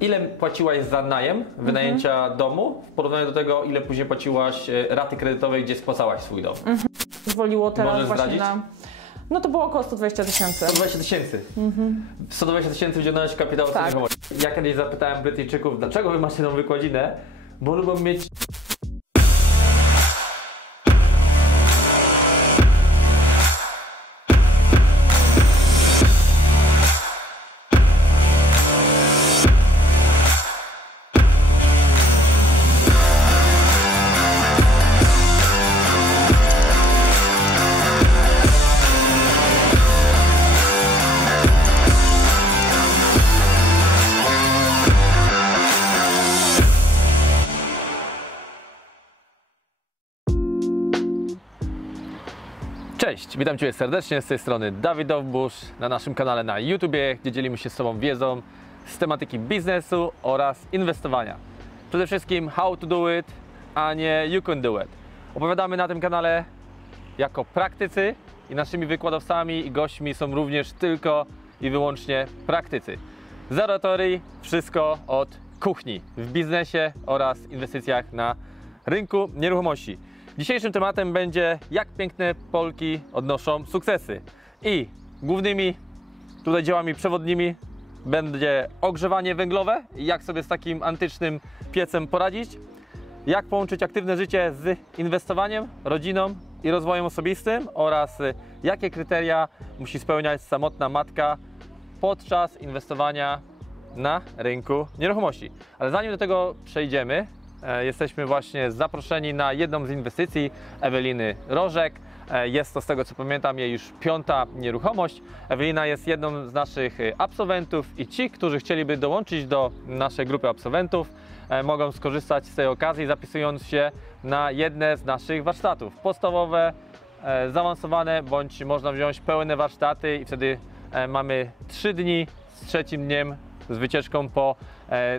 Ile płaciłaś za najem wynajęcia domu w porównaniu do tego, ile później płaciłaś raty kredytowej, gdzie spłacałaś swój dom? Pozwoliło teraz Możesz właśnie zdradzić? No to było około 120 000. 120 tysięcy. 120 tysięcy wziąłeś kapitału z nieruchomości. Ja kiedyś zapytałem Brytyjczyków, dlaczego wy macie tą wykładzinę, bo lubią mieć... Cześć, witam Cię serdecznie, z tej strony Dawid Dowbusz na naszym kanale na YouTubie, gdzie dzielimy się z Tobą wiedzą z tematyki biznesu oraz inwestowania. Przede wszystkim how to do it, a nie you can do it. Opowiadamy na tym kanale jako praktycy i naszymi wykładowcami i gośćmi są również tylko i wyłącznie praktycy. Zero teorii, wszystko od kuchni w biznesie oraz inwestycjach na rynku nieruchomości. Dzisiejszym tematem będzie, jak piękne Polki odnoszą sukcesy. I głównymi tutaj dziełami przewodnimi będzie ogrzewanie węglowe, jak sobie z takim antycznym piecem poradzić, jak połączyć aktywne życie z inwestowaniem, rodziną i rozwojem osobistym oraz jakie kryteria musi spełniać samotna matka podczas inwestowania na rynku nieruchomości. Ale zanim do tego przejdziemy, jesteśmy właśnie zaproszeni na jedną z inwestycji Eweliny Rożek. Jest to, z tego co pamiętam, jej już 5. nieruchomość. Ewelina jest jedną z naszych absolwentów i ci, którzy chcieliby dołączyć do naszej grupy absolwentów, mogą skorzystać z tej okazji, zapisując się na jedne z naszych warsztatów. Podstawowe, zaawansowane, bądź można wziąć pełne warsztaty i wtedy mamy 3 dni z 3. dniem z wycieczką po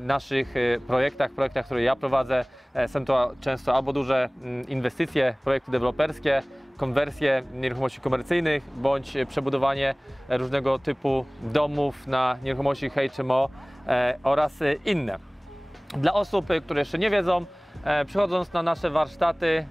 naszych projektach, które ja prowadzę. Są to często albo duże inwestycje, projekty deweloperskie, konwersje nieruchomości komercyjnych, bądź przebudowanie różnego typu domów na nieruchomości HMO oraz inne. Dla osób, które jeszcze nie wiedzą, przychodząc na nasze warsztaty,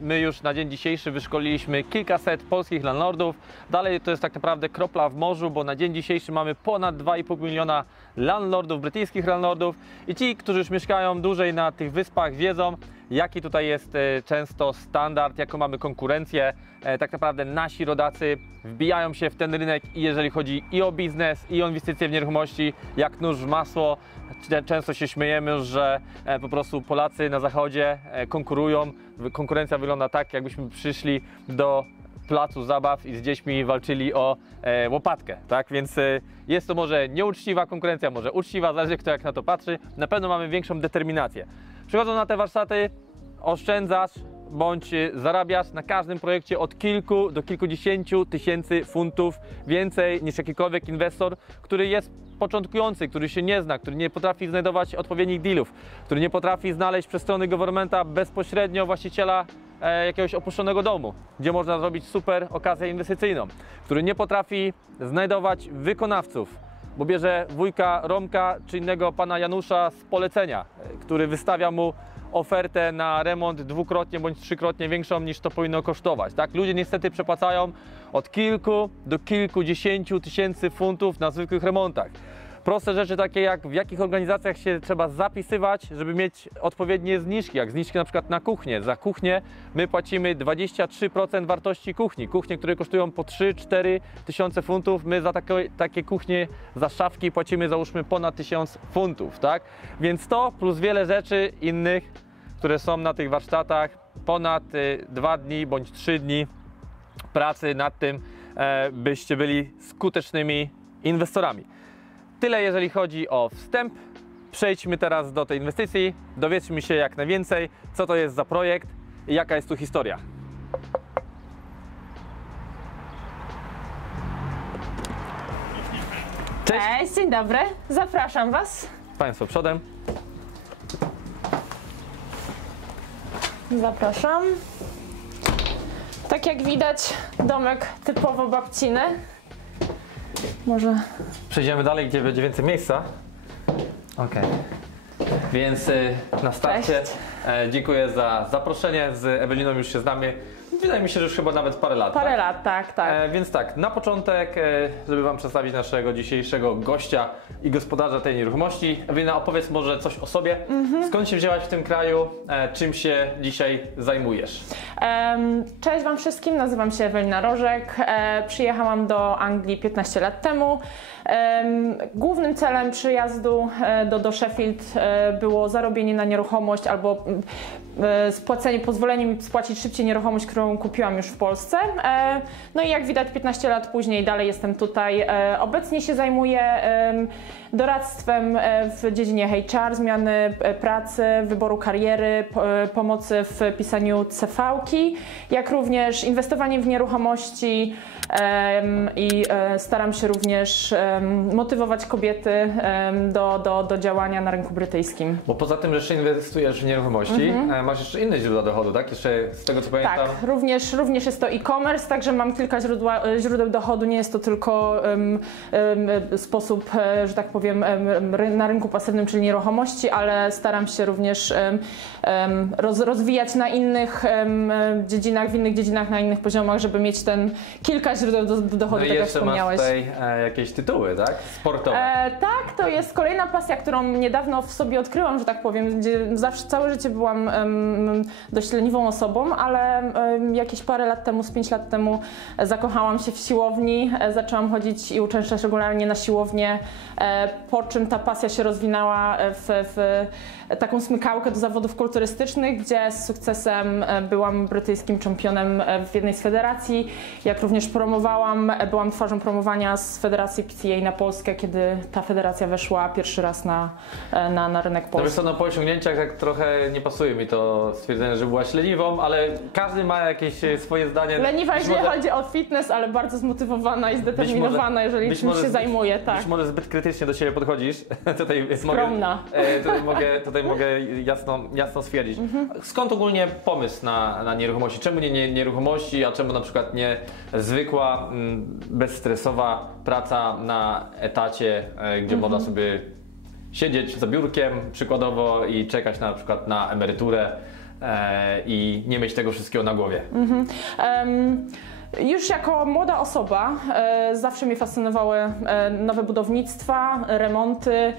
my już na dzień dzisiejszy wyszkoliliśmy kilkaset polskich landlordów. Dalej to jest tak naprawdę kropla w morzu, bo na dzień dzisiejszy mamy ponad 2,5 miliona landlordów, brytyjskich landlordów i ci, którzy już mieszkają dłużej na tych wyspach, wiedzą, jaki tutaj jest często standard, jaką mamy konkurencję. Tak naprawdę nasi rodacy wbijają się w ten rynek i jeżeli chodzi i o biznes, i o inwestycje w nieruchomości, jak nóż w masło. Często się śmiejemy, że po prostu Polacy na zachodzie konkurują. Konkurencja wygląda tak, jakbyśmy przyszli do placu zabaw i z dziećmi walczyli o łopatkę, tak? Więc jest to może nieuczciwa konkurencja, może uczciwa, zależy kto jak na to patrzy. Na pewno mamy większą determinację. Przychodząc na te warsztaty, oszczędzasz bądź zarabiasz na każdym projekcie od kilku do kilkudziesięciu tysięcy funtów więcej niż jakikolwiek inwestor, który jest początkujący, który się nie zna, który nie potrafi znajdować odpowiednich dealów, który nie potrafi znaleźć przez strony governmenta bezpośrednio właściciela jakiegoś opuszczonego domu, gdzie można zrobić super okazję inwestycyjną, który nie potrafi znajdować wykonawców, bo bierze wujka Romka czy innego pana Janusza z polecenia, który wystawia mu ofertę na remont dwukrotnie bądź trzykrotnie większą niż to powinno kosztować. Tak? Ludzie niestety przepłacają od kilku do kilkudziesięciu tysięcy funtów na zwykłych remontach. Proste rzeczy takie jak w jakich organizacjach się trzeba zapisywać, żeby mieć odpowiednie zniżki, jak zniżki na przykład na kuchnię. Za kuchnię my płacimy 23% wartości kuchni. Kuchnie, które kosztują po 3-4 tysiące funtów, my za takie kuchnie, za szafki płacimy załóżmy ponad 1000 funtów, tak? Więc to plus wiele rzeczy innych, które są na tych warsztatach, ponad 2 dni bądź 3 dni pracy nad tym, byście byli skutecznymi inwestorami. Tyle jeżeli chodzi o wstęp. Przejdźmy teraz do tej inwestycji, dowiedzmy się jak najwięcej, co to jest za projekt i jaka jest tu historia. Cześć. Cześć, dzień dobry. Zapraszam Was. Państwo przodem. Zapraszam. Tak jak widać, domek typowo babciny. Może... Przejdziemy dalej, gdzie będzie więcej miejsca. Okej. Więc na starcie Cześć. dziękuję za zaproszenie. Z Eweliną już się znamy. Wydaje mi się, że już chyba nawet parę lat. Parę tak? lat, tak, tak. Więc tak, na początek, żeby Wam przedstawić naszego dzisiejszego gościa i gospodarza tej nieruchomości. Ewelina, opowiedz może coś o sobie. Skąd się wzięłaś w tym kraju? Czym się dzisiaj zajmujesz? Cześć Wam wszystkim, nazywam się Ewelina Rożek. Przyjechałam do Anglii 15 lat temu. Głównym celem przyjazdu do Sheffield było zarobienie na nieruchomość albo spłacenie, pozwolenie mi spłacić szybciej nieruchomość, którą kupiłam już w Polsce. No i jak widać 15 lat później dalej jestem tutaj. Obecnie się zajmuję doradztwem w dziedzinie HR, zmiany pracy, wyboru kariery, pomocy w pisaniu CV-ki, jak również inwestowaniem w nieruchomości i staram się również motywować kobiety do działania na rynku brytyjskim. Bo poza tym, że jeszcze inwestujesz w nieruchomości, masz jeszcze inne źródła dochodu, tak? Jeszcze z tego co pamiętam. Tak, również jest to e-commerce, także mam kilka źródeł dochodu. Nie jest to tylko sposób, że tak powiem, na rynku pasywnym, czyli nieruchomości, ale staram się również rozwijać na innych dziedzinach, w innych dziedzinach, na innych poziomach, żeby mieć ten kilka źródeł dochodu, No i tak jak jeszcze masz wspomniałeś. tutaj jakieś tytuły, tak? Sportowe. Tak, to jest kolejna pasja, którą niedawno w sobie odkryłam, że tak powiem, gdzie zawsze całe życie byłam dość leniwą osobą, ale jakieś parę lat temu, z 5 lat temu zakochałam się w siłowni, zaczęłam chodzić i uczęszczać regularnie na siłownię, po czym ta pasja się rozwinęła w taką smykałkę do zawodów kulturystycznych, gdzie z sukcesem byłam brytyjskim czempionem w jednej z federacji, jak również promowałam, byłam twarzą promowania z federacji PCA na Polskę, kiedy ta federacja weszła pierwszy raz na rynek No polski. wiesz co, no po osiągnięciach tak trochę nie pasuje mi to stwierdzenie, że byłaś leniwą, ale każdy ma jakieś swoje zdanie. Leniwa, Być jeżeli może- chodzi o fitness, ale bardzo zmotywowana i zdeterminowana, jeżeli być czymś może się zajmuje, tak. Być może zbyt krytycznie do siebie podchodzisz. Skromna. Tutaj mogę jasno stwierdzić. Skąd ogólnie pomysł na nieruchomości? Czemu nie nieruchomości, a czemu na przykład nie zwykła, bezstresowa praca na etacie, gdzie można sobie siedzieć za biurkiem przykładowo i czekać na przykład na emeryturę i nie mieć tego wszystkiego na głowie? Już jako młoda osoba zawsze mnie fascynowały nowe budownictwa, remonty.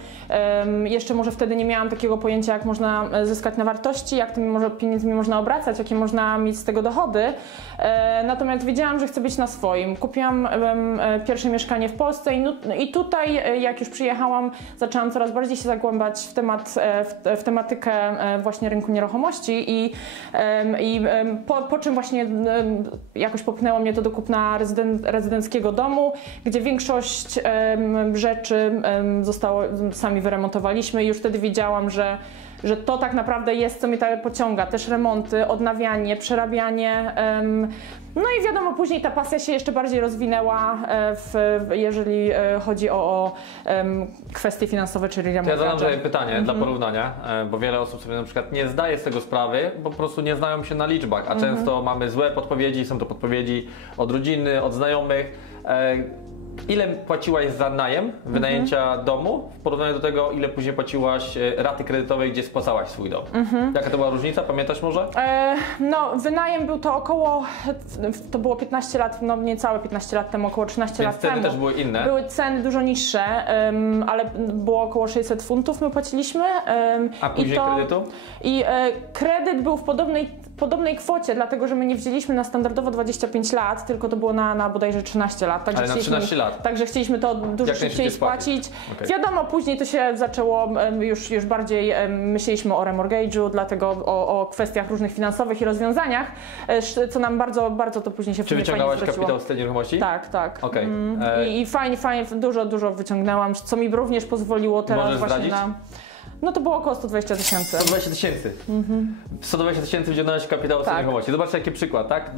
Jeszcze może wtedy nie miałam takiego pojęcia, jak można zyskać na wartości, jak tymi pieniędzmi można obracać, jakie można mieć z tego dochody. Natomiast wiedziałam, że chcę być na swoim. Kupiłam pierwsze mieszkanie w Polsce i tutaj, jak już przyjechałam, zaczęłam coraz bardziej się zagłębiać w tematykę właśnie rynku nieruchomości po czym właśnie jakoś popchnęło mnie to do kupna rezydenckiego domu, gdzie większość rzeczy sami wyremontowaliśmy i już wtedy wiedziałam, że to tak naprawdę jest, co mnie tak pociąga. Też remonty, odnawianie, przerabianie. No i wiadomo, później ta pasja się jeszcze bardziej rozwinęła, jeżeli chodzi o kwestie finansowe, czyli remont. Ja zadam sobie pytanie dla porównania, bo wiele osób sobie na przykład nie zdaje z tego sprawy, bo po prostu nie znają się na liczbach, a często mamy złe podpowiedzi, są to podpowiedzi od rodziny, od znajomych. Ile płaciłaś za najem wynajęcia domu w porównaniu do tego, ile później płaciłaś raty kredytowej, gdzie spłacałaś swój dom? Jaka to była różnica? Pamiętasz może? No, wynajem był to to było 15 lat, no niecałe 15 lat temu, około 13 Więc lat ceny temu. też były inne? Były ceny dużo niższe, ale było około 600 funtów my płaciliśmy. A później kredytu? I kredyt był w podobnej kwocie, dlatego że my nie wzięliśmy na standardowo 25 lat, tylko to było na bodajże 13 lat. Także Ale na 13 lat. Także chcieliśmy to dużo Jak szybciej najszybciej spłacić. Okay. Wiadomo, później to się zaczęło, już bardziej myśleliśmy o remortgage'u, dlatego o kwestiach różnych finansowych i rozwiązaniach, co nam bardzo to później się Czy wyciągałaś kapitał z tej nieruchomości? Tak. Okay. I fajnie, dużo wyciągnęłam, co mi również pozwoliło teraz Możesz właśnie zdradzić? No to było około 120 tysięcy. 120 tysięcy. 120 tysięcy wziąłeś kapitału z tej nieruchomości. Zobaczcie jaki przykład, tak?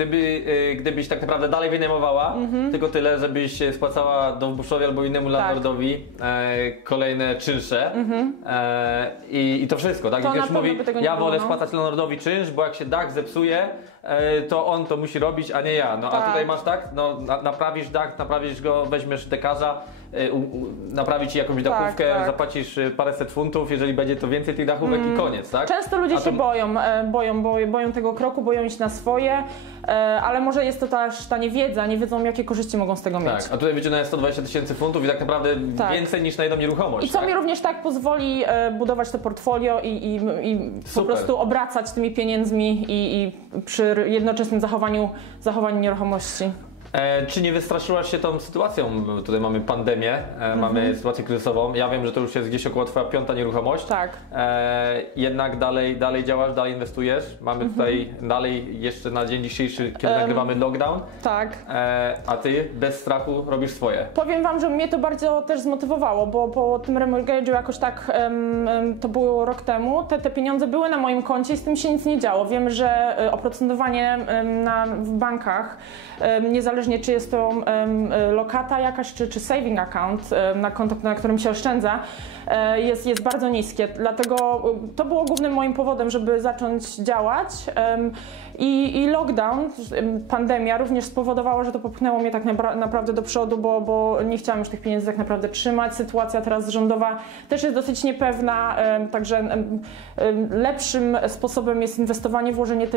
Gdybyś tak naprawdę dalej wynajmowała, tylko tyle, żebyś spłacała Dowbuszowi albo innemu landlordowi kolejne czynsze i to wszystko, tak? To I ktoś na pewno mówi, by tego nie ja było, wolę no. spłacać landlordowi czynsz, bo jak się dach zepsuje, to on to musi robić, a nie ja. No a tutaj masz tak, no naprawisz dach, naprawisz go, weźmiesz dekarza, naprawi ci jakąś dachówkę, zapłacisz paręset funtów, jeżeli będzie to więcej tych dachówek i koniec, tak? Często ludzie się boją tego kroku, boją iść na swoje, ale może jest to też ta niewiedza, nie wiedzą jakie korzyści mogą z tego mieć. Tak, a tutaj wyciągnąłem 120 tysięcy funtów i tak naprawdę więcej niż na jedną nieruchomość. I co mi również tak pozwoli budować to portfolio i po prostu obracać tymi pieniędzmi i przy jednoczesnym zachowaniu nieruchomości. Czy nie wystraszyłaś się tą sytuacją? Tutaj mamy pandemię, mamy sytuację kryzysową. Ja wiem, że to już jest gdzieś około twoja 5. nieruchomość. Tak. Jednak dalej działasz, dalej inwestujesz. Mamy tutaj dalej jeszcze na dzień dzisiejszy, kiedy nagrywamy lockdown. Tak. A ty bez strachu robisz swoje. Powiem wam, że mnie to bardzo też zmotywowało, bo po tym remortgage'u jakoś tak, to było rok temu, te pieniądze były na moim koncie i z tym się nic nie działo. Wiem, że oprocentowanie w bankach, niezależnie czy jest to lokata jakaś, czy saving account na konto, na którym się oszczędza, jest bardzo niskie. Dlatego to było głównym moim powodem, żeby zacząć działać. I lockdown, pandemia również spowodowała, że to popchnęło mnie tak naprawdę do przodu, bo nie chciałam już tych pieniędzy tak naprawdę trzymać. Sytuacja teraz rządowa też jest dosyć niepewna, także lepszym sposobem jest inwestowanie, włożenie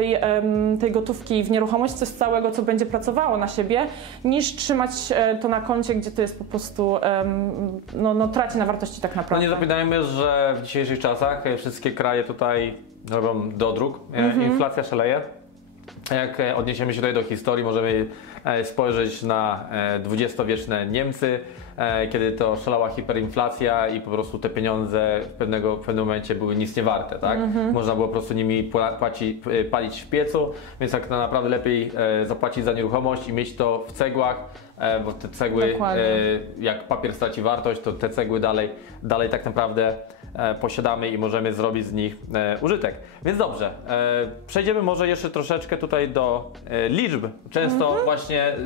tej gotówki w nieruchomość, coś całego, co będzie pracowało na siebie, niż trzymać to na koncie, gdzie to jest po prostu, traci na wartości tak naprawdę. No nie zapominajmy, że w dzisiejszych czasach wszystkie kraje tutaj robią dodruk, inflacja szaleje. Jak odniesiemy się tutaj do historii, możemy spojrzeć na XX-wieczne Niemcy, kiedy to szalała hiperinflacja i po prostu te pieniądze w pewnym momencie były nic nie warte, tak? Można było po prostu nimi palić w piecu, więc tak naprawdę lepiej zapłacić za nieruchomość i mieć to w cegłach, bo te cegły, jak papier straci wartość, to te cegły dalej tak naprawdę posiadamy i możemy zrobić z nich użytek. Więc dobrze, przejdziemy może jeszcze troszeczkę tutaj do liczb. Często właśnie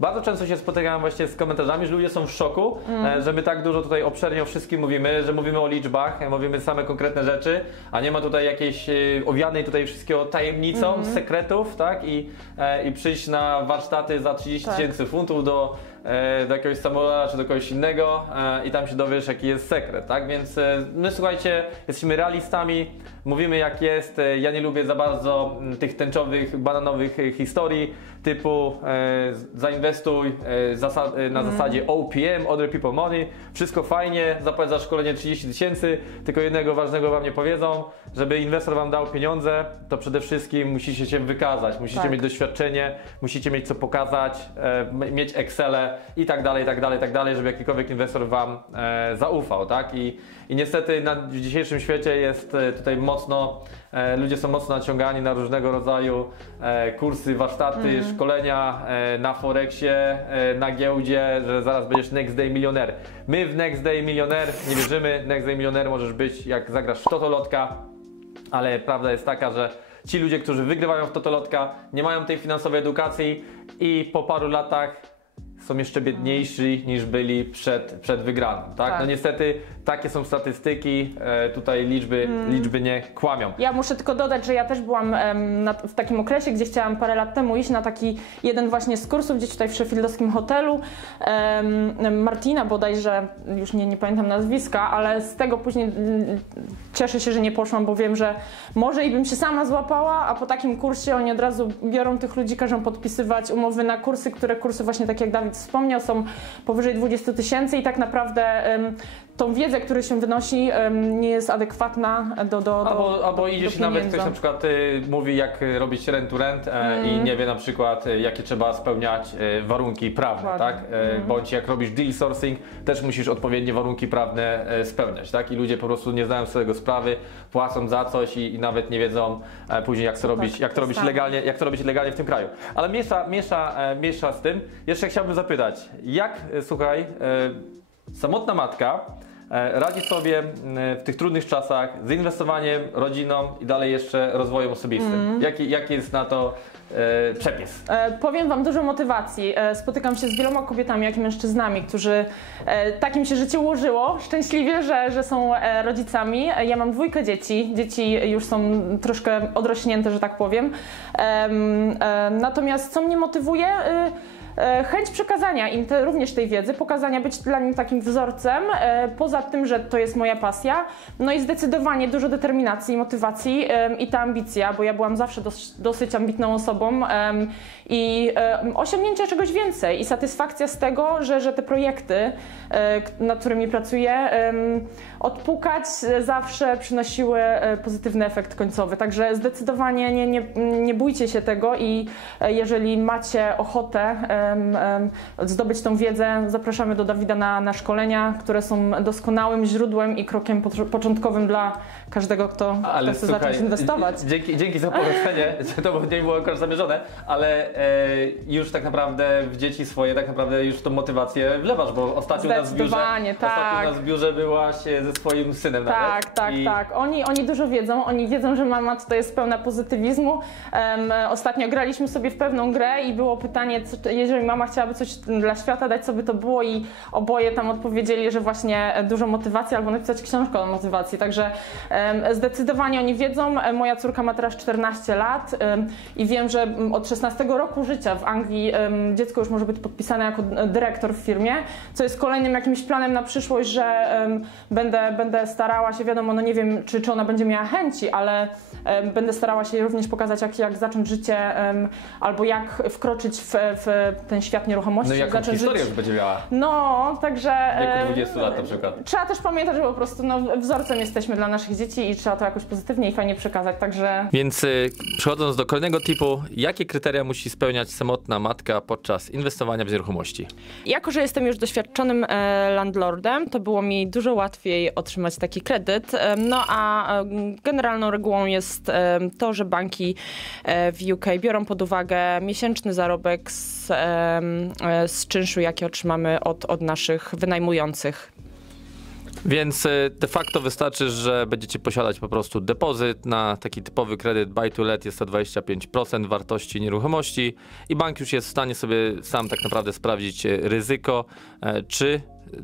bardzo często się spotykam właśnie z komentarzami, że ludzie są w szoku, że my tak dużo tutaj obszernie o wszystkim mówimy, że mówimy o liczbach, mówimy same konkretne rzeczy, a nie ma tutaj jakiejś owianej tutaj wszystkiego tajemnicą, sekretów, tak? I przyjść na warsztaty za 30 tysięcy funtów do jakiegoś samochodu czy do kogoś innego i tam się dowiesz, jaki jest sekret, tak? Więc my, słuchajcie, jesteśmy realistami, mówimy jak jest. Ja nie lubię za bardzo tych tęczowych, bananowych historii typu zainwestuj na zasadzie OPM, Other People Money, wszystko fajnie, zapłać za szkolenie 30 tysięcy, tylko jednego ważnego wam nie powiedzą, żeby inwestor wam dał pieniądze, to przede wszystkim musicie się wykazać, musicie mieć doświadczenie, musicie mieć co pokazać, mieć Excele i tak dalej, żeby jakikolwiek inwestor wam zaufał, tak? I niestety w dzisiejszym świecie jest tutaj ludzie są mocno naciągani na różnego rodzaju kursy, warsztaty, szkolenia na Forexie, na giełdzie, że zaraz będziesz next day milioner. My w next day milioner nie wierzymy, next day milioner możesz być jak zagrasz w totolotka, ale prawda jest taka, że ci ludzie, którzy wygrywają w totolotka, nie mają tej finansowej edukacji i po paru latach są jeszcze biedniejsi niż byli przed wygraną, tak? No niestety takie są statystyki, tutaj liczby nie kłamią. Ja muszę tylko dodać, że ja też byłam w takim okresie, gdzie chciałam parę lat temu iść na taki jeden właśnie z kursów gdzieś tutaj w sheffieldowskim hotelu. Martina bodajże, już nie pamiętam nazwiska, ale z tego później cieszę się, że nie poszłam, bo wiem, że może i bym się sama złapała, a po takim kursie oni od razu biorą tych ludzi, każą podpisywać umowy na kursy, które kursy właśnie tak jak Dawid wspomniał, są powyżej 20 tysięcy i tak naprawdę tą wiedzę, którą się wynosi, nie jest adekwatna Albo idziesz i nawet ktoś na przykład mówi, jak robić rent to rent i nie wie na przykład, jakie trzeba spełniać warunki prawne, tak? Bądź jak robisz deal sourcing, też musisz odpowiednie warunki prawne spełniać, tak? I ludzie po prostu nie znają z tego sprawy, płacą za coś i nawet nie wiedzą później, jak to robić legalnie w tym kraju. Ale mniejsza z tym. Jeszcze chciałbym zapytać, jak, słuchaj, samotna matka radzi sobie w tych trudnych czasach z inwestowaniem, rodziną i dalej jeszcze rozwojem osobistym? Jaki jest na to przepis? Powiem Wam dużo motywacji. Spotykam się z wieloma kobietami, jak i mężczyznami, którzy takim się życie ułożyło szczęśliwie, że są rodzicami. Ja mam 2 dzieci. Dzieci już są troszkę odrośnięte, że tak powiem. Natomiast co mnie motywuje? Chęć przekazania im również tej wiedzy, pokazania, być dla nich takim wzorcem, poza tym, że to jest moja pasja, no i zdecydowanie dużo determinacji, motywacji i ta ambicja, bo ja byłam zawsze dosyć ambitną osobą i osiągnięcie czegoś więcej i satysfakcja z tego, że te projekty, nad którymi pracuję, odpukać zawsze przynosiły pozytywny efekt końcowy, także zdecydowanie nie bójcie się tego i jeżeli macie ochotę zdobyć tą wiedzę, zapraszamy do Dawida na szkolenia, które są doskonałym źródłem i krokiem początkowym dla każdego, kto chce zacząć inwestować. Dzięki za polecenie, to nie było akurat zamierzone, ale już tak naprawdę w dzieci swoje tak naprawdę już tą motywację wlewasz, bo ostatnio nas w biurze byłaś ze swoim synem nawet. Tak. Oni dużo wiedzą, oni wiedzą, że mama tutaj jest pełna pozytywizmu. Ostatnio graliśmy sobie w pewną grę i było pytanie, jeżeli mama chciałaby coś dla świata dać, co by to było i oboje tam odpowiedzieli, że właśnie dużo motywacji albo napisać książkę o motywacji, także zdecydowanie oni wiedzą. Moja córka ma teraz 14 lat i wiem, że od 16 roku życia w Anglii dziecko już może być podpisane jako dyrektor w firmie, co jest kolejnym jakimś planem na przyszłość, że będę starała się, wiadomo, no nie wiem, czy ona będzie miała chęci, ale będę starała się również pokazać, jak zacząć życie albo jak wkroczyć w ten świat nieruchomości. No i jaką historię już będzie miała? No, także... W wieku 20 lat na przykład. Trzeba też pamiętać, że po prostu wzorcem jesteśmy dla naszych dzieci i trzeba to jakoś pozytywnie i fajnie przekazać, także... Więc przechodząc do kolejnego tipu, jakie kryteria musi spełniać samotna matka podczas inwestowania w nieruchomości? Jako, że jestem już doświadczonym landlordem, to było mi dużo łatwiej otrzymać taki kredyt, no a generalną regułą jest to, że banki w UK biorą pod uwagę miesięczny zarobek z czynszu, jaki otrzymamy od naszych wynajmujących. Więc de facto wystarczy, że będziecie posiadać po prostu depozyt na taki typowy kredyt buy to let, jest to 25% wartości nieruchomości i bank już jest w stanie sobie sam tak naprawdę sprawdzić ryzyko, czy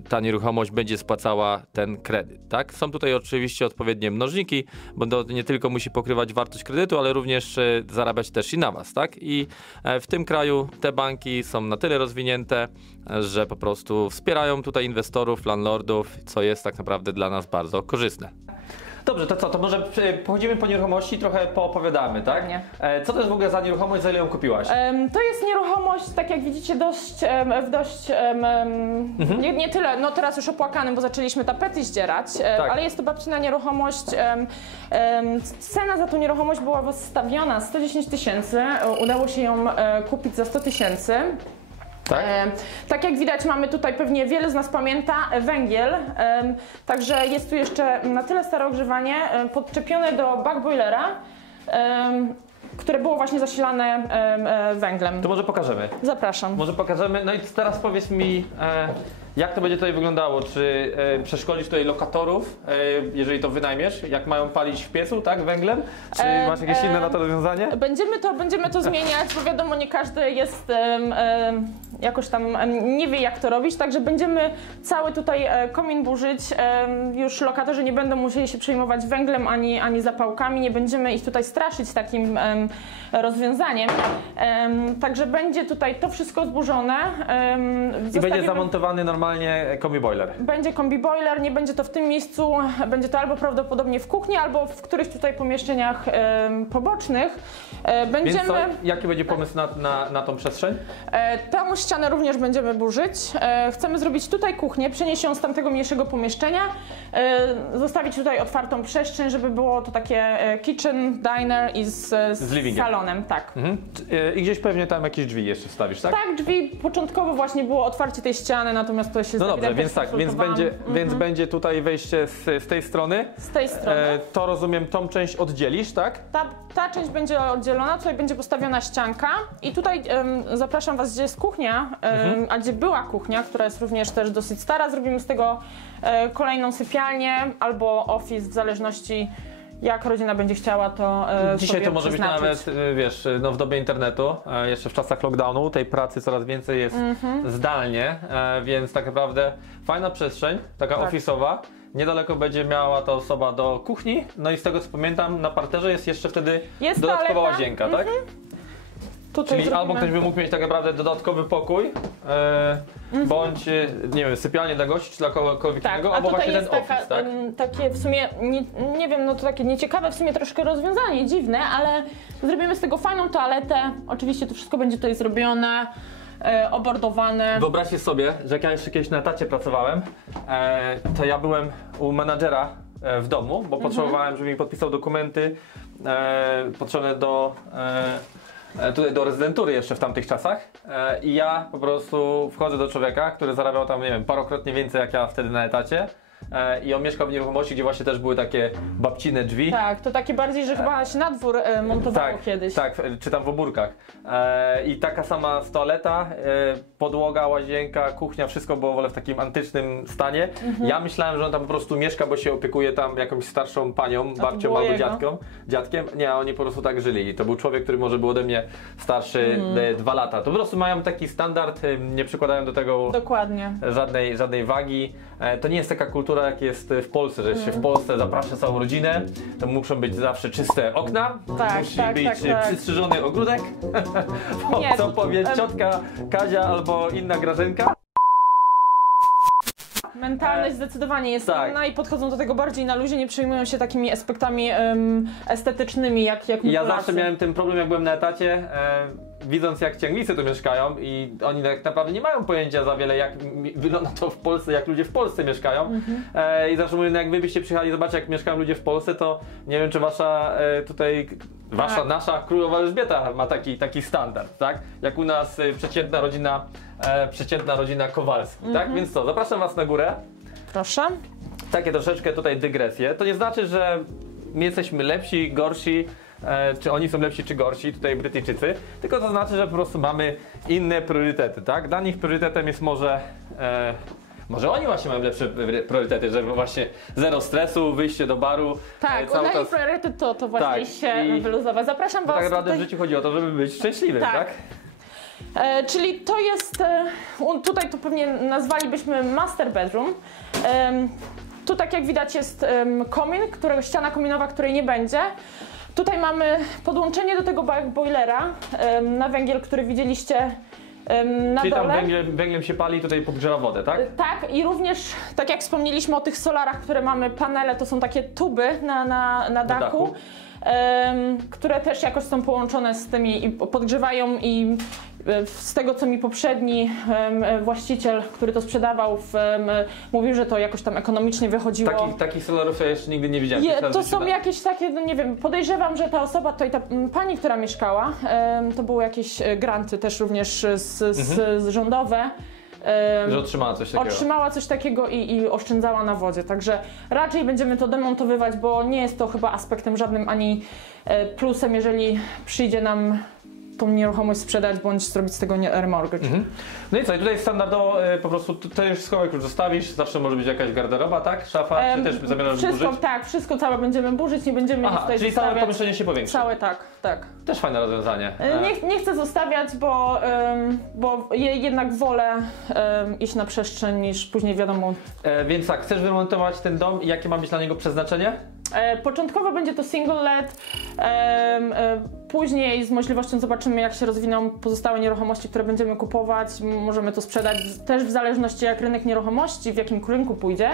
ta nieruchomość będzie spłacała ten kredyt, tak? Są tutaj oczywiście odpowiednie mnożniki, bo to nie tylko musi pokrywać wartość kredytu, ale również zarabiać też i na was, tak? I w tym kraju te banki są na tyle rozwinięte, że po prostu wspierają tutaj inwestorów, landlordów, co jest tak naprawdę dla nas bardzo korzystne. Dobrze, to co? To może pochodzimy po nieruchomości i trochę poopowiadamy, tak? Nie. Co to jest w ogóle za nieruchomość, za ile ją kupiłaś? To jest nieruchomość, tak jak widzicie, nie tyle, no teraz już opłakanym, bo zaczęliśmy tapety zdzierać, tak. Ale jest to babczyna nieruchomość. Cena za tą nieruchomość była wystawiona 110 000, udało się ją kupić za 100 000. Tak? Tak jak widać, mamy tutaj, pewnie wiele z nas pamięta, węgiel, także jest tu jeszcze na tyle stare ogrzewanie podczepione do backboilera, które było właśnie zasilane węglem. To może pokażemy. Zapraszam. Może pokażemy. No i teraz powiedz mi, jak to będzie tutaj wyglądało? Czy przeszkolisz tutaj lokatorów, jeżeli to wynajmiesz? Jak mają palić w piecu, tak, węglem? Czy masz jakieś inne na to rozwiązanie? Będziemy to zmieniać, bo wiadomo, nie każdy jest jakoś tam nie wie, jak to robić, także będziemy cały tutaj komin burzyć. Już lokatorzy nie będą musieli się przejmować węglem ani zapałkami, nie będziemy ich tutaj straszyć takim rozwiązaniem. Także będzie tutaj to wszystko zburzone. I będzie zamontowany normalnie kombi boiler. Będzie kombi boiler, nie będzie to w tym miejscu, będzie to albo prawdopodobnie w kuchni, albo w których tutaj pomieszczeniach pobocznych. Więc co, jaki będzie pomysł na tą przestrzeń? Tą ścianę również będziemy burzyć. Chcemy zrobić tutaj kuchnię, przenieść ją z tamtego mniejszego pomieszczenia, zostawić tutaj otwartą przestrzeń, żeby było to takie kitchen, diner i z salonem. Tak. I gdzieś pewnie tam jakieś drzwi jeszcze wstawisz, tak? Tak, drzwi. Początkowo właśnie było otwarcie tej ściany, natomiast to się No z dobrze, Dawidem więc też tak, więc będzie tutaj wejście z tej strony. z tej strony. To rozumiem, tą część oddzielisz, tak? Ta część będzie oddzielona, tutaj będzie postawiona ścianka i tutaj zapraszam Was, gdzie jest kuchnia, a gdzie była kuchnia, która jest również też dosyć stara. Zrobimy z tego kolejną sypialnię albo office, w zależności jak rodzina będzie chciała to Dzisiaj sobie to może być przeznaczyć. nawet, wiesz, no w dobie internetu, jeszcze w czasach lockdownu, tej pracy coraz więcej jest zdalnie, więc tak naprawdę fajna przestrzeń, taka Tak. ofisowa. Niedaleko będzie miała ta osoba do kuchni, no i z tego co pamiętam, na parterze jest jeszcze wtedy Jest dodatkowa toaleta. łazienka, tak? Tutaj Czyli albo zrobimy- ktoś by mógł mieć tak naprawdę dodatkowy pokój, bądź, nie wiem, sypialnię dla gości, czy dla kogokolwiek Tak, innego, a albo tutaj właśnie jest ten office, tak? takie w sumie, nie wiem, no to takie nieciekawe w sumie troszkę rozwiązanie, dziwne, ale zrobimy z tego fajną toaletę. Oczywiście to wszystko będzie tutaj zrobione, obordowane. Wyobraźcie sobie, że jak ja jeszcze kiedyś na etacie pracowałem, to ja byłem u menadżera w domu, bo potrzebowałem, żeby mi podpisał dokumenty potrzebne tutaj do rezydentury jeszcze w tamtych czasach i ja po prostu wchodzę do człowieka, który zarabiał tam, nie wiem, parokrotnie więcej jak ja wtedy na etacie i on mieszkał w nieruchomości, gdzie właśnie też były takie babcine drzwi. Tak, to takie bardziej, że chyba się na dwór montowało kiedyś. Tak, czy tam w obórkach. I taka sama toaleta, podłoga, łazienka, kuchnia, wszystko było w ogóle w takim antycznym stanie. Ja myślałem, że on tam po prostu mieszka, bo się opiekuje tam jakąś starszą panią, babcią było albo jego. dziadkiem. Nie, oni po prostu tak żyli. To był człowiek, który może był ode mnie starszy 2 lata. To po prostu mają taki standard, nie przykładają do tego Dokładnie. żadnej wagi. To nie jest taka kultura, jak jest w Polsce, że się w Polsce zaprasza całą rodzinę, to muszą być zawsze czyste okna, Tak, musi tak, być tak, tak. przystrzyżony ogródek, Nie, co powie ciotka Kazia albo inna Grażynka. Mentalność zdecydowanie jest tak. inna i podchodzą do tego bardziej na luzie, nie przejmują się takimi aspektami estetycznymi jak my Ja Polacy. zawsze miałem ten problem, jak byłem na etacie, widząc jak ci Anglicy tu mieszkają i oni tak naprawdę nie mają pojęcia za wiele, jak wygląda to w Polsce, jak ludzie w Polsce mieszkają. I zawsze mówię, no jak wy byście przyjechali zobaczyć, jak mieszkają ludzie w Polsce, to nie wiem, czy nasza królowa Elżbieta ma taki standard, tak? Jak u nas przeciętna rodzina Kowalski, tak? Więc co, zapraszam was na górę. Proszę. Takie troszeczkę tutaj dygresje. To nie znaczy, że my jesteśmy lepsi, gorsi, czy oni są lepsi czy gorsi, tutaj Brytyjczycy, tylko to znaczy, że po prostu mamy inne priorytety, tak? Dla nich priorytetem jest może oni właśnie mają lepsze priorytety, żeby właśnie zero stresu, wyjście do baru. Tak, cały dla czas... nich priorytet to właśnie Tak, się i- wyluzować. Zapraszam was Tak naprawdę tutaj. w życiu chodzi o to, żeby być szczęśliwym, Tak. tak? Czyli to jest, tutaj to pewnie nazwalibyśmy master bedroom. Tu tak jak widać jest komin, ściana kominowa, której nie będzie. Tutaj mamy podłączenie do tego boilera na węgiel, który widzieliście na Czyli tam dole. węglem się pali, tutaj podgrzewa wodę, tak? Tak, i również, tak jak wspomnieliśmy o tych solarach, które mamy, panele, to są takie tuby na dachu. Które też jakoś są połączone z tymi i podgrzewają i z tego co mi poprzedni właściciel, który to sprzedawał, mówił, że to jakoś tam ekonomicznie wychodziło. Takich solarów ja jeszcze nigdy nie widziałem. To są jakieś takie, no nie wiem, podejrzewam, że ta osoba tutaj, ta pani, która mieszkała, to były jakieś granty też również z rządowe. Że otrzymała coś takiego. Otrzymała coś takiego i oszczędzała na wodzie, także raczej będziemy to demontowywać, bo nie jest to chyba aspektem żadnym ani plusem, jeżeli przyjdzie nam tą nieruchomość sprzedać, bądź zrobić z tego remortgage. No i co, i tutaj standardowo po prostu tutaj już schowek już zostawisz, zawsze może być jakaś garderoba, tak? Szafa, czy też zamierzasz Wszystko, burzyć? tak, wszystko całe będziemy burzyć, nie będziemy nic tutaj czyli zostawiać. całe pomieszczenie się powiększy. Całe, tak. Też fajne rozwiązanie. Nie chcę zostawiać, bo jednak wolę iść na przestrzeń niż później wiadomo. Więc tak, chcesz wymontować ten dom i jakie ma być dla niego przeznaczenie? Początkowo będzie to single LED, później z możliwością zobaczymy, jak się rozwiną pozostałe nieruchomości, które będziemy kupować. Możemy to sprzedać też w zależności jak rynek nieruchomości, w jakim rynku pójdzie.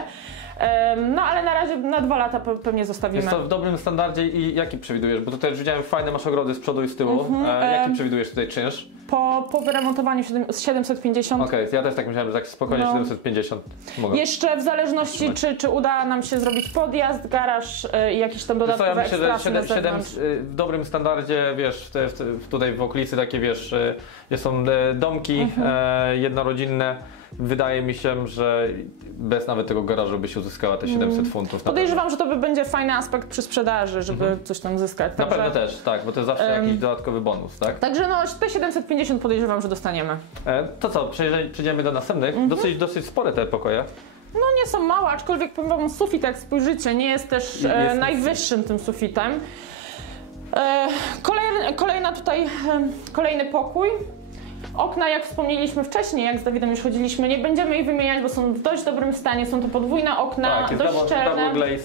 No ale na razie na 2 lata pewnie zostawimy. Jest to w dobrym standardzie i jaki przewidujesz? Bo tutaj już widziałem fajne masz ogrody z przodu i z tyłu. Jaki przewidujesz tutaj czynsz? Po wyremontowaniu 750. Okej, ja też tak myślałem, że tak spokojnie 750 mogę. Jeszcze w zależności, czy uda nam się zrobić podjazd, garaż i jakieś tam Ja dodatkowe myślę, że ekstrasy na 7 zewnątrz. w dobrym standardzie, wiesz, tutaj w okolicy takie, wiesz, gdzie są domki jednorodzinne, wydaje mi się, że bez nawet tego garażu byś uzyskała te 700 funtów. Podejrzewam, że to będzie fajny aspekt przy sprzedaży, żeby coś tam zyskać. Na pewno też, tak, bo to jest zawsze jakiś dodatkowy bonus, tak? Także no, te 750 podejrzewam, że dostaniemy. To co, przejdziemy do następnych. Dosyć spore te pokoje. No nie są małe, aczkolwiek powiem wam, sufit, jak spojrzycie, nie jest też najwyższym tym sufitem. Kolejny pokój. Okna, jak wspomnieliśmy wcześniej, jak z Dawidem już chodziliśmy, nie będziemy ich wymieniać, bo są w dość dobrym stanie. Są to podwójne okna, Tak, dość szczelne. double glaze.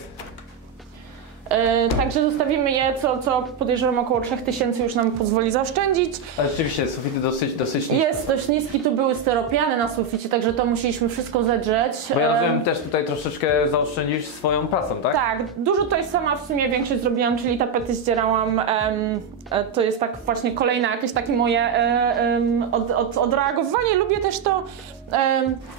Także zostawimy je, co podejrzewam około 3000 już nam pozwoli zaoszczędzić. Ale rzeczywiście, sufity dosyć niskie. Jest dość niski, tu były steropiany na suficie, także to musieliśmy wszystko zedrzeć. Bo ja rozumiem, też tutaj troszeczkę zaoszczędzisz swoją pracą, tak? Tak, dużo tutaj sama w sumie większość zrobiłam, czyli tapety zdzierałam. To jest tak właśnie kolejne jakieś takie moje odreagowanie. Lubię też to.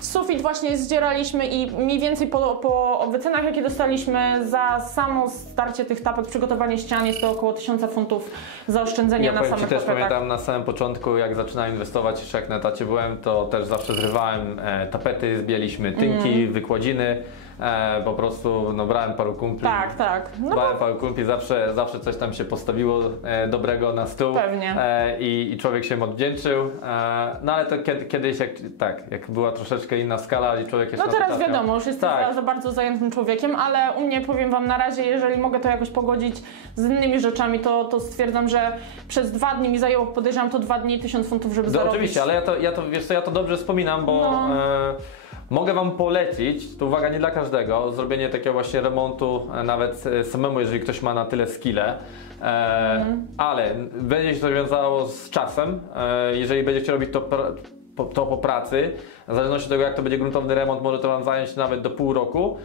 Sufit właśnie zdzieraliśmy i mniej więcej po wycenach, jakie dostaliśmy za samo starcie tych tapet, przygotowanie ścian, jest to około 1000 funtów zaoszczędzenia na samych tapetach. Ja też pamiętam na samym początku, jak zaczynałem inwestować, jeszcze jak na etacie byłem, to też zawsze zrywałem tapety, zbijaliśmy tynki, wykładziny. Po prostu no, brałem paru kumpli. Tak. No brałem paru kumpli, zawsze coś tam się postawiło dobrego na stół. Pewnie. I człowiek się odwdzięczył. No ale to kiedyś, jak była troszeczkę inna skala i człowiek jeszcze. No teraz wiadomo, już jestem za bardzo zajętym człowiekiem, ale u mnie, powiem wam, na razie, jeżeli mogę to jakoś pogodzić z innymi rzeczami, to stwierdzam, że przez 2 dni mi zajęło, podejrzewam, to 2 dni 1000 funtów, żeby zarobić. Oczywiście, ale ja to dobrze wspominam, bo mogę wam polecić, to uwaga, nie dla każdego, zrobienie takiego właśnie remontu nawet samemu, jeżeli ktoś ma na tyle skille, ale będzie się to wiązało z czasem, jeżeli będziecie robić to po pracy, w zależności od tego, jak to będzie gruntowny remont, może to wam zająć nawet do pół roku.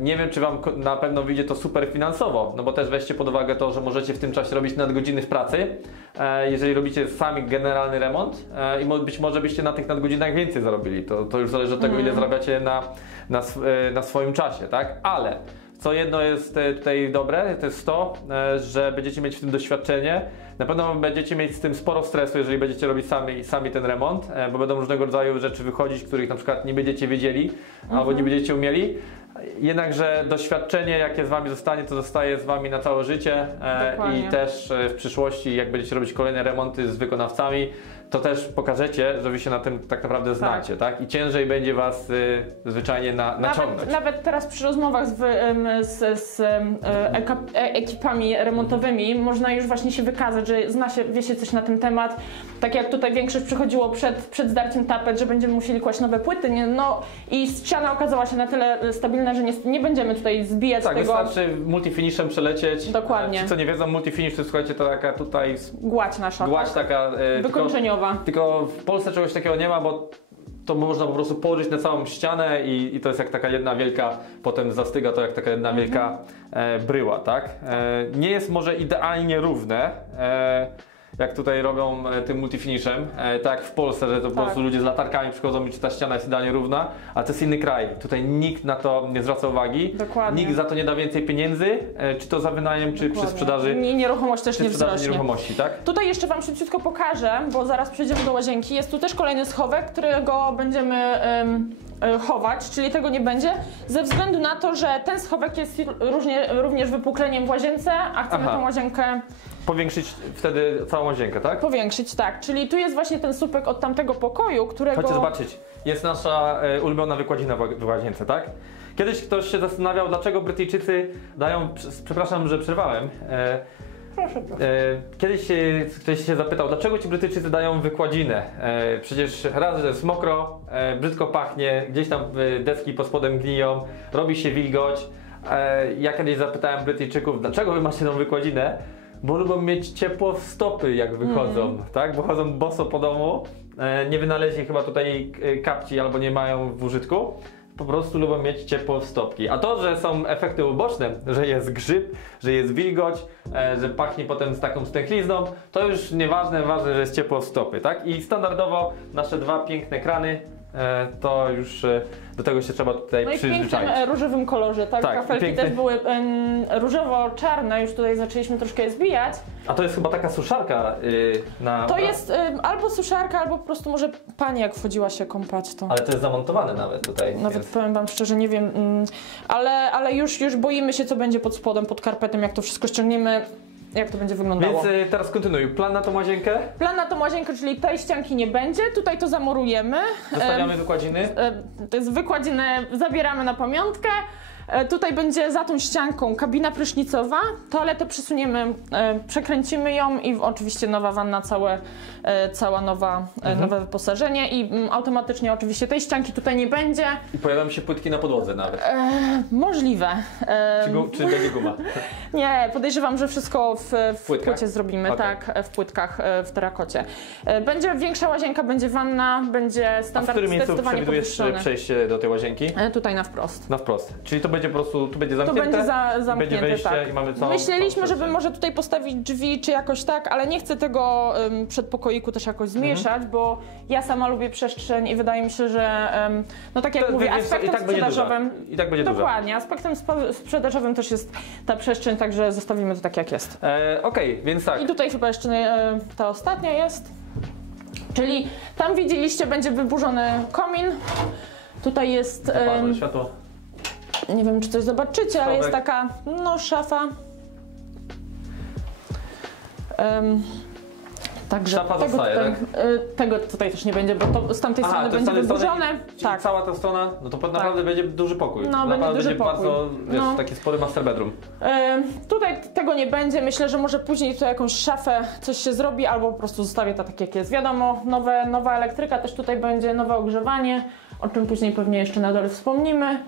Nie wiem, czy wam na pewno wyjdzie to super finansowo, no bo też weźcie pod uwagę to, że możecie w tym czasie robić nadgodziny w pracy, jeżeli robicie sami generalny remont i być może byście na tych nadgodzinach więcej zarobili. To już zależy od tego, ile zarabiacie na swoim czasie, tak? Ale co jedno jest tutaj dobre, to jest to, że będziecie mieć w tym doświadczenie. Na pewno będziecie mieć z tym sporo stresu, jeżeli będziecie robić sami ten remont, bo będą różnego rodzaju rzeczy wychodzić, których na przykład nie będziecie wiedzieli albo nie będziecie umieli. Jednakże doświadczenie, jakie z wami zostanie, to zostaje z wami na całe życie. I też w przyszłości, jak będziecie robić kolejne remonty z wykonawcami, to też pokażecie, że wy się na tym tak naprawdę znacie, tak? I ciężej będzie was zwyczajnie naciągnąć. Nawet teraz przy rozmowach z ekipami remontowymi można już właśnie się wykazać, że wie się coś na ten temat. Tak jak tutaj większość przychodziło przed zdarciem tapet, że będziemy musieli kłaść nowe płyty, i ściana okazała się na tyle stabilna, że nie będziemy tutaj zbijać tego. Tak, wystarczy multifinishem przelecieć. Dokładnie. Ci, co nie wiedzą, multifinish to słuchajcie, to taka tutaj gładź nasza. Gładź taka wykończeniowa. Tylko w Polsce czegoś takiego nie ma, bo to można po prostu położyć na całą ścianę i to jest jak taka jedna wielka, potem zastyga to jak taka jedna wielka bryła, tak? Nie jest może idealnie równe, jak tutaj robią tym multifinishem, tak w Polsce, że to po prostu ludzie z latarkami przychodzą i czy ta ściana jest idealnie równa, a to jest inny kraj. Tutaj nikt na to nie zwraca uwagi, nikt za to nie da więcej pieniędzy, czy to za wynajem, czy przy sprzedaży. Nieruchomość też nie wzrośnie. Nieruchomości, tak? Tutaj jeszcze wam szybciutko pokażę, bo zaraz przejdziemy do łazienki. Jest tu też kolejny schowek, którego będziemy chować, czyli tego nie będzie, ze względu na to, że ten schowek jest również wypukleniem w łazience, a chcemy tę łazienkę powiększyć wtedy całą łazienkę, tak? Powiększyć, tak. Czyli tu jest właśnie ten słupek od tamtego pokoju, którego... Chodźcie zobaczyć. Jest nasza ulubiona wykładzina w łazience, tak? Kiedyś ktoś się zastanawiał, dlaczego Brytyjczycy dają... Przepraszam, że przerwałem. Proszę. Kiedyś ktoś się zapytał, dlaczego ci Brytyjczycy dają wykładzinę? Przecież raz, że jest mokro, brzydko pachnie, gdzieś tam deski pod spodem gniją, robi się wilgoć. Ja kiedyś zapytałem Brytyjczyków, dlaczego wy macie tą wykładzinę? Bo lubią mieć ciepło w stopy, jak wychodzą, tak? Bo chodzą boso po domu, nie wynaleźli chyba tutaj kapci albo nie mają w użytku. Po prostu lubią mieć ciepło w stopki. A to, że są efekty uboczne, że jest grzyb, że jest wilgoć, że pachnie potem z taką stęchlizną, to już nieważne, ważne, że jest ciepło w stopy, tak? I standardowo nasze 2 piękne krany to już do tego się trzeba tutaj No i w pięknym przyzwyczaić. różowym kolorze, tak? Tak, Kafelki piękny. też były różowo-czarne, już tutaj zaczęliśmy troszkę je zbijać. A to jest chyba taka suszarka na... To jest albo suszarka, albo po prostu może pani jak wchodziła się kąpać, to... Ale to jest zamontowane nawet tutaj. Nawet więc... powiem wam szczerze, nie wiem, ale już boimy się, co będzie pod spodem, pod karpetem, jak to wszystko ściągniemy, jak to będzie wyglądało. Więc teraz kontynuuj. Plan na tą łazienkę? Plan na tą łazienkę, czyli tej ścianki nie będzie, tutaj to zamurujemy. Zostawiamy wykładziny. To jest wykładzinę, zabieramy na pamiątkę. Tutaj będzie za tą ścianką kabina prysznicowa, toaletę przesuniemy, przekręcimy ją i oczywiście nowa wanna, cała nowe wyposażenie i automatycznie oczywiście tej ścianki tutaj nie będzie. I pojawią się płytki na podłodze nawet. Możliwe. Czy będzie guma? Nie, podejrzewam, że wszystko w płytkach? płycie zrobimy, Okay. tak, w płytkach, w terakocie. Będzie większa łazienka, będzie wanna, będzie A w standard którym miejscu zdecydowanie przewidujesz podwyższony. przejście do tej łazienki? Tutaj na wprost. Na wprost. Czyli to będzie po prostu, tu będzie To zamknięte? będzie zamknięte, będzie wejście tak. i mamy całą Myśleliśmy, żeby przestrzeń. może tutaj postawić drzwi, czy jakoś tak, ale nie chcę tego przedpokoiku też jakoś zmniejszać, bo ja sama lubię przestrzeń i wydaje mi się, że no tak jak To mówię, wiesz, aspektem i tak będzie sprzedażowym... I tak będzie duża. Dokładnie, aspektem sprzedażowym też jest ta przestrzeń, także zostawimy to tak jak jest. Okej, więc tak. I tutaj chyba jeszcze ta ostatnia jest. Czyli tam widzieliście, będzie wyburzony komin. Tutaj jest, Zapalmy światło. nie wiem czy coś zobaczycie, ale jest Schowek. taka no szafa. Także Szafa zostaje, tego tutaj też nie będzie, bo to z tamtej strony to będzie z tamtej strony wyburzone. Czyli Tak. cała ta strona, no to naprawdę będzie duży pokój. No, naprawdę będzie duży pokój. bardzo, wiesz, No. taki spory master bedroom. Tutaj tego nie będzie, myślę, że może później tutaj jakąś szafę coś się zrobi, albo po prostu zostawię to tak jak jest. Wiadomo, nowa elektryka też tutaj będzie, nowe ogrzewanie, o czym później pewnie jeszcze na dole wspomnimy.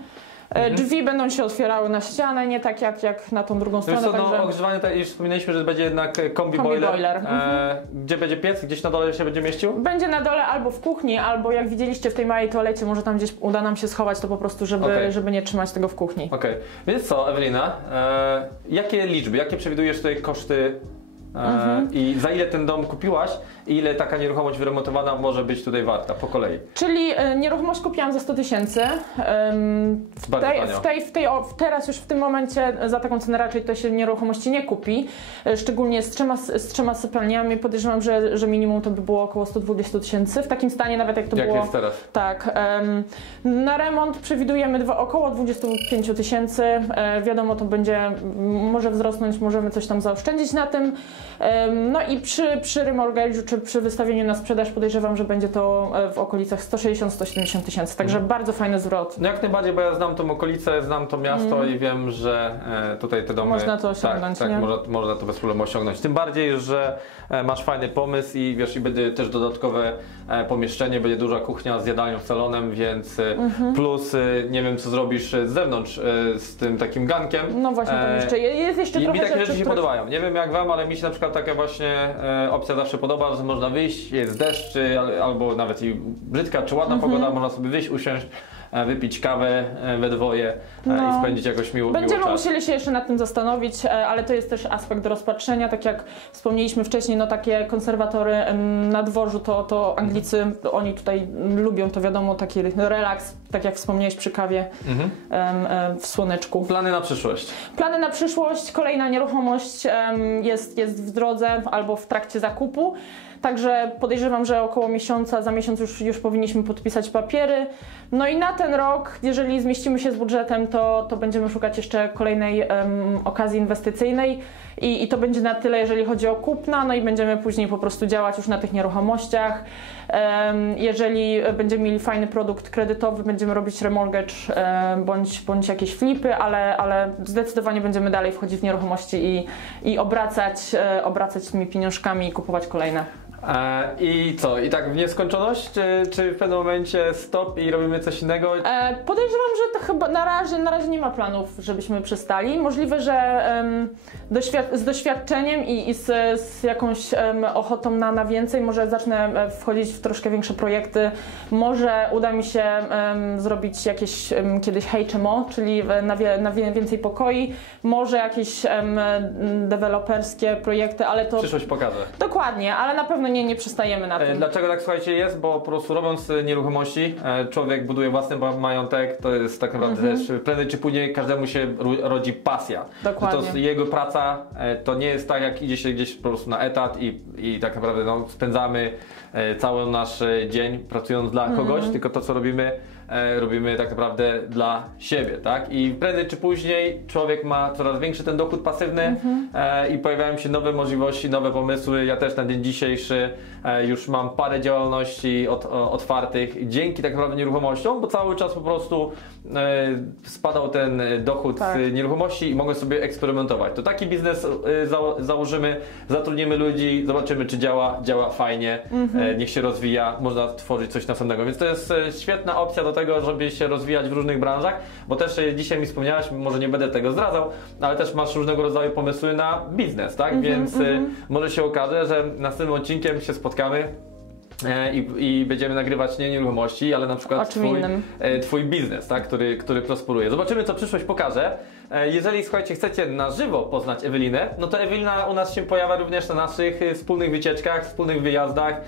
Drzwi będą się otwierały na ścianę, nie tak jak na tą drugą Wiesz stronę. co, no ogrzewanie, tutaj już wspominaliśmy, że będzie jednak kombi boiler. Gdzie będzie piec? Gdzieś na dole się będzie mieścił? Będzie na dole albo w kuchni, albo jak widzieliście w tej małej toalecie, może tam gdzieś uda nam się schować to po prostu, żeby nie trzymać tego w kuchni. Okej. Więc co, Ewelina, jakie liczby, jakie przewidujesz tutaj koszty i za ile ten dom kupiłaś i ile taka nieruchomość wyremontowana może być tutaj warta po kolei? Czyli nieruchomość kupiłam za 100 000. Teraz już w tym momencie za taką cenę raczej to się nieruchomości nie kupi. Szczególnie z trzema sypialniami. Podejrzewam, że minimum to by było około 120 000. W takim stanie nawet jak to Jak było. jest teraz? Tak. Na remont przewidujemy około 25 000. Wiadomo, to będzie, może wzrosnąć, możemy coś tam zaoszczędzić na tym. No i przy remortgage'u czy przy wystawieniu na sprzedaż podejrzewam, że będzie to w okolicach 160-170 tysięcy. Także bardzo fajny zwrot. No jak najbardziej, bo ja znam tą okolicę, znam to miasto i wiem, że tutaj te domy... Można to osiągnąć, tak, nie? można to bez problemu osiągnąć. Tym bardziej, że masz fajny pomysł i wiesz, i będzie też dodatkowe pomieszczenie, będzie duża kuchnia z jadalnią, salonem, więc plus nie wiem co zrobisz z zewnątrz z tym takim gankiem. No właśnie, tam jeszcze jest jeszcze I trochę mi takie rzeczy, rzeczy się które... podobają. Nie wiem jak wam, ale mi się na przykład taka właśnie opcja zawsze podoba, że można wyjść, jest deszcz, albo nawet i brzydka czy ładna pogoda, można sobie wyjść, usiąść, wypić kawę we dwoje i spędzić jakoś miło Będziemy czas. musieli się jeszcze nad tym zastanowić, ale to jest też aspekt do rozpatrzenia. Tak jak wspomnieliśmy wcześniej, no takie konserwatory na dworzu, to Anglicy, oni tutaj lubią, to wiadomo, taki relaks, tak jak wspomniałeś przy kawie w słoneczku. Plany na przyszłość. Plany na przyszłość, kolejna nieruchomość jest w drodze albo w trakcie zakupu. Także podejrzewam, że około miesiąca, za miesiąc już powinniśmy podpisać papiery. No i na ten rok, jeżeli zmieścimy się z budżetem, to będziemy szukać jeszcze kolejnej okazji inwestycyjnej i to będzie na tyle, jeżeli chodzi o kupna, no i będziemy później po prostu działać już na tych nieruchomościach. Jeżeli będziemy mieli fajny produkt kredytowy, będziemy robić remortgage bądź jakieś flipy, ale zdecydowanie będziemy dalej wchodzić w nieruchomości i obracać tymi pieniążkami i kupować kolejne. I co? I tak w nieskończoność? Czy w pewnym momencie stop i robimy coś innego? Podejrzewam, że to chyba na razie nie ma planów, żebyśmy przestali. Możliwe, że z doświadczeniem i z jakąś ochotą na więcej, może zacznę wchodzić w troszkę większe projekty. Może uda mi się zrobić jakieś kiedyś HMO, czyli na więcej pokoi. Może jakieś deweloperskie projekty, ale to... Przyszłość pokaże. Dokładnie, ale na pewno nie przestajemy na tym. Dlaczego tak, słuchajcie, jest? Bo po prostu robiąc nieruchomości, człowiek buduje własny majątek, to jest tak naprawdę też prędzej czy później każdemu się rodzi pasja. Dokładnie. To jego praca to nie jest tak, jak idzie się gdzieś po prostu na etat i tak naprawdę spędzamy cały nasz dzień pracując dla kogoś, tylko to, co robimy, robimy tak naprawdę dla siebie, tak? I prędzej czy później człowiek ma coraz większy ten dochód pasywny i pojawiają się nowe możliwości, nowe pomysły. Ja też na dzień dzisiejszy już mam parę działalności otwartych dzięki tak naprawdę nieruchomościom, bo cały czas po prostu spadał ten dochód z nieruchomości i mogę sobie eksperymentować. To taki biznes założymy, zatrudnimy ludzi, zobaczymy, czy działa fajnie, niech się rozwija, można tworzyć coś następnego. Więc to jest świetna opcja do tego, żeby się rozwijać w różnych branżach, bo też dzisiaj mi wspomniałaś, może nie będę tego zdradzał, ale też masz różnego rodzaju pomysły na biznes, tak? Więc może się okaże, że następnym odcinkiem się spotkamy i będziemy nagrywać nie nieruchomości, ale na przykład twój biznes, tak? który prosperuje. Zobaczymy, co przyszłość pokaże. Jeżeli, słuchajcie, chcecie na żywo poznać Ewelinę, no to Ewelina u nas się pojawia również na naszych wspólnych wycieczkach, wspólnych wyjazdach.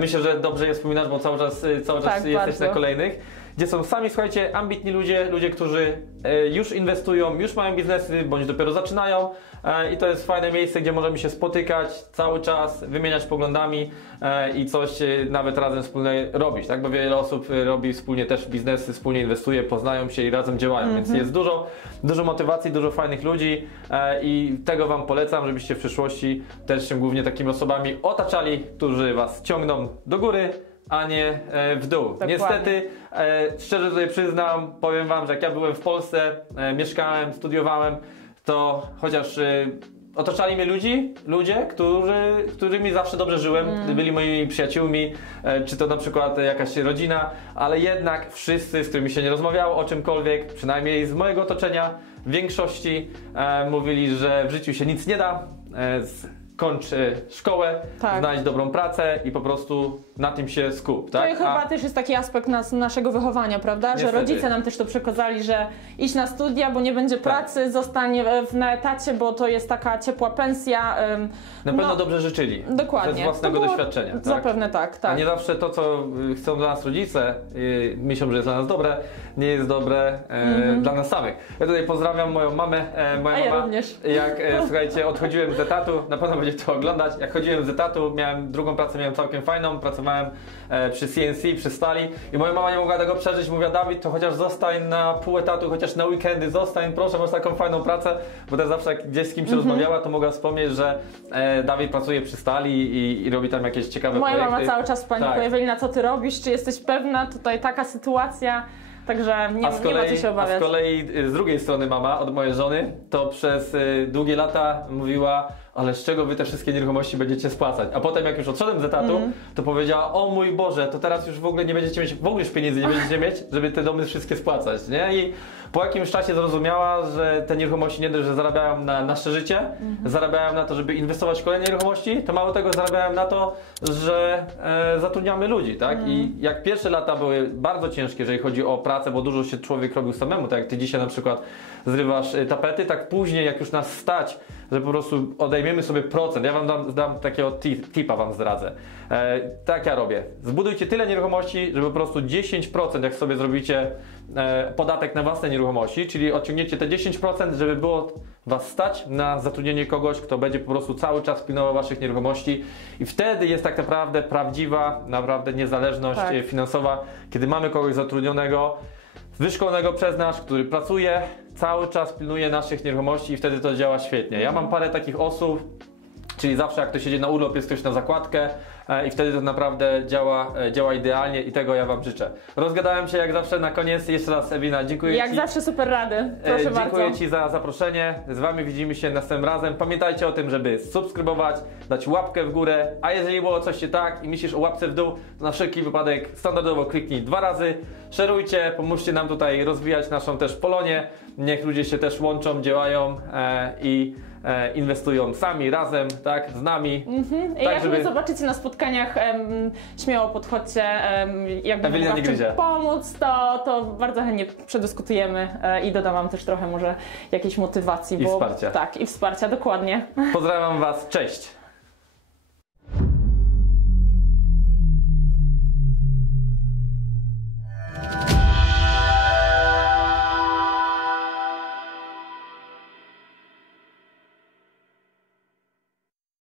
Myślę, że dobrze je wspominasz, bo cały czas jesteś bardzo. na kolejnych, gdzie są sami, słuchajcie, ambitni ludzie, którzy już inwestują, już mają biznesy, bądź dopiero zaczynają i to jest fajne miejsce, gdzie możemy się spotykać cały czas, wymieniać poglądami i coś nawet razem wspólnie robić, tak? Bo wiele osób robi wspólnie też biznesy, wspólnie inwestuje, poznają się i razem działają, więc jest dużo motywacji, dużo fajnych ludzi i tego Wam polecam, żebyście w przyszłości też się głównie takimi osobami otaczali, którzy Was ciągną do góry, a nie w dół. Dokładnie. Niestety, szczerze tutaj przyznam, powiem Wam, że jak ja byłem w Polsce, mieszkałem, studiowałem, to chociaż otaczali mnie ludzie, którymi zawsze dobrze żyłem, byli moimi przyjaciółmi, czy to na przykład jakaś rodzina, ale jednak wszyscy, z którymi się nie rozmawiało o czymkolwiek, przynajmniej z mojego otoczenia, w większości mówili, że w życiu się nic nie da, kończ szkołę, znajdź dobrą pracę i po prostu na tym się skup. Tak? To chyba też jest taki aspekt naszego wychowania, prawda? Niestety. Że rodzice nam też to przekazali, że idź na studia, bo nie będzie pracy, zostań na etacie, bo to jest taka ciepła pensja. Na pewno dobrze życzyli. Dokładnie. Z własnego doświadczenia. Tak? Zapewne tak. A nie zawsze to, co chcą dla nas rodzice, myślą, że jest dla nas dobre, nie jest dobre dla nas samych. Ja tutaj pozdrawiam moją mamę. Moja mama, również. Jak słuchajcie, odchodziłem z etatu, na pewno będziecie to oglądać. Jak chodziłem z etatu, miałem drugą pracę, miałem całkiem fajną, pracowałem przy CNC, przy stali i moja mama nie mogła tego przeżyć. Mówiła: Dawid, to chociaż zostań na pół etatu, chociaż na weekendy zostań, proszę, masz taką fajną pracę, bo też zawsze jak gdzieś z kimś rozmawiała, to mogła wspomnieć, że Dawid pracuje przy stali i robi tam jakieś ciekawe projekty. Moja mama cały czas panikuje: Ewelina, co ty robisz, czy jesteś pewna, tutaj taka sytuacja. Także nie ma co się obawiać. A z kolei z drugiej strony mama, od mojej żony, to przez długie lata mówiła: ale z czego wy te wszystkie nieruchomości będziecie spłacać? A potem jak już odszedłem z etatu, to powiedziała: o mój Boże, to teraz już w ogóle nie będziecie mieć, w ogóle już pieniędzy nie będziecie mieć, żeby te domy wszystkie spłacać, nie? I po jakimś czasie zrozumiała, że te nieruchomości nie dość, że zarabiają na nasze życie, zarabiają na to, żeby inwestować w kolejne nieruchomości, to mało tego, zarabiają na to, że zatrudniamy ludzi, tak? I jak pierwsze lata były bardzo ciężkie, jeżeli chodzi o pracę, bo dużo się człowiek robił samemu, tak jak ty dzisiaj na przykład zrywasz tapety, tak później jak już nas stać, że po prostu odejmiemy sobie procent. Ja wam dam takiego tipa, wam zdradzę. Tak ja robię. Zbudujcie tyle nieruchomości, żeby po prostu 10%, jak sobie zrobicie podatek na własne nieruchomości, czyli odciągniecie te 10%, żeby było was stać na zatrudnienie kogoś, kto będzie po prostu cały czas pilnował waszych nieruchomości i wtedy jest tak naprawdę prawdziwa, naprawdę niezależność finansowa, kiedy mamy kogoś zatrudnionego, wyszkolonego przez nas, który pracuje, cały czas pilnuje naszych nieruchomości i wtedy to działa świetnie. Ja mam parę takich osób, czyli zawsze jak ktoś jedzie na urlop, jest ktoś na zakładkę i wtedy to naprawdę działa idealnie i tego ja wam życzę. Rozgadałem się jak zawsze na koniec. Jeszcze raz, Ewelina, dziękuję ci. Jak zawsze super rady. Proszę bardzo. Dziękuję ci za zaproszenie. Z wami widzimy się następnym razem. Pamiętajcie o tym, żeby subskrybować, dać łapkę w górę, a jeżeli było coś nie tak i myślisz o łapce w dół, to na wszelki wypadek standardowo kliknij 2 razy. Szerujcie, pomóżcie nam tutaj rozwijać naszą też Polonię. Niech ludzie się też łączą, działają i inwestują sami, razem, tak, z nami. Tak, jak mnie zobaczycie na spotkaniach, śmiało podchodźcie, jakby mogła w czymś pomóc, to bardzo chętnie przedyskutujemy i dodam wam też trochę może jakiejś motywacji. I wsparcia. Tak, i wsparcia, dokładnie. Pozdrawiam was, cześć!